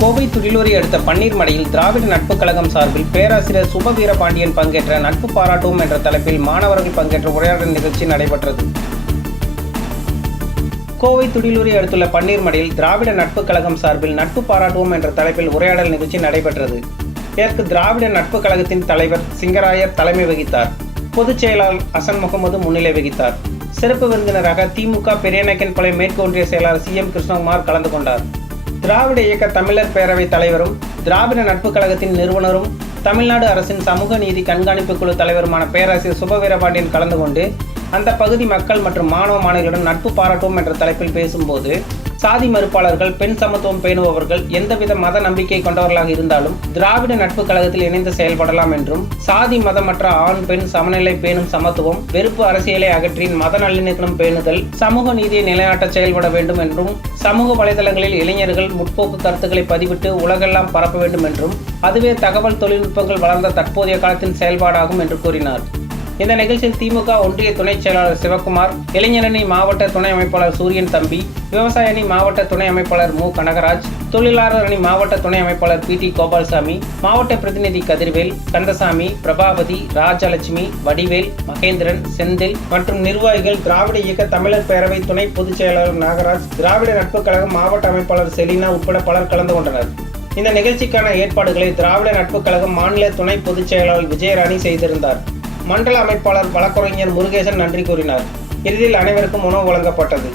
கோவை துடிலூரை அடுத்த பன்னீர்மடையில் திராவிட நட்பு கழகம் சார்பில் பேராசிரியர் சுப வீரபாண்டியன் பங்கேற்ற நட்பு பாராட்டுவோம் என்ற தலைப்பில் மாணவர்கள் பங்கேற்ற உரையாடல் நிகழ்ச்சி நடைபெற்றது. கோவை துடிலூரை அடுத்துள்ள பன்னீர்மடையில் திராவிட நட்பு கழகம் சார்பில் நட்பு பாராட்டுவோம் என்ற தலைப்பில் உரையாடல் நிகழ்ச்சி நடைபெற்றது. இதற்கு திராவிட நட்பு கழகத்தின் தலைவர் சிங்கராயர் தலைமை வகித்தார். பொதுச் செயலாளர் அசன் முகமது முன்னிலை வகித்தார். சிறப்பு விருந்தினராக திமுக பெரியநாயக்கன் கொலை மேற்கொன்றிய செயலாளர் சி எம் கிருஷ்ணகுமார் கலந்து கொண்டார். திராவிட இயக்க தமிழர் பேரவை தலைவரும் திராவிட நட்பு கழகத்தின் நிறுவனரும் தமிழ்நாடு அரசின் சமூக நீதி கண்காணிப்பு குழு தலைவருமான பேராசிரியர் சுபவீரபாண்டியன் கலந்து கொண்டு அந்த பகுதி மக்கள் மற்றும் மாணவ மாணவிகளிடம் நட்பு பாராட்டுவோம் என்ற தலைப்பில் பேசும்போது சாதி மறுப்பாளர்கள் பெண் சமத்துவம் பேணுபவர்கள் எந்தவித மத நம்பிக்கை கொண்டவர்களாக இருந்தாலும் திராவிட நட்பு கழகத்தில் இணைந்து செயல்படலாம் என்றும் சாதி மதமற்ற ஆண் பெண் சமநிலை பேணும் சமத்துவம் வெறுப்பு அரசியலை அகற்றி மத நல்லிணக்கம் பேணுதல் சமூக நீதியை நிலைநாட்ட செயல்பட வேண்டும் என்றும் சமூக வலைதளங்களில் இளைஞர்கள் முற்போக்கு கருத்துக்களை பதிவிட்டு உலகெல்லாம் பரப்ப வேண்டும் என்றும் அதுவே தகவல் தொழில்நுட்பங்கள் வளர்ந்த தற்போதைய காலத்தின் செயல்பாடாகும் என்று கூறினார். இந்த நிகழ்ச்சியில் திமுக ஒன்றிய துணைச் செயலாளர் சிவக்குமார் இளைஞரணி மாவட்ட துணை அமைப்பாளர் சூரியன் தம்பி விவசாய அணி மாவட்ட துணை அமைப்பாளர் மு. கனகராஜ் தொழிலாளர் அணி மாவட்ட துணை அமைப்பாளர் பி. டி. கோபால்சாமி மாவட்ட பிரதிநிதி கதிர்வேல் கந்தசாமி பிரபாவதி ராஜலட்சுமி வடிவேல் மகேந்திரன் செந்தில் மற்றும் நிர்வாகிகள் திராவிட இயக்க தமிழர் பேரவை துணை பொதுச் செயலாளர் நாகராஜ் திராவிட நட்பு கழகம் மாவட்ட அமைப்பாளர் செலினா உட்பட பலர் கலந்து கொண்டனர். இந்த நிகழ்ச்சிக்கான ஏற்பாடுகளை திராவிட நட்பு கழகம் மாநில துணை பொதுச் செயலாளர் விஜயராணி செய்திருந்தார். மண்டல அமைப்பாளர் வழக்கறிஞர் முருகேசன் நன்றி கூறினார். இறுதியில் அனைவருக்கும் உணவு வழங்கப்பட்டது.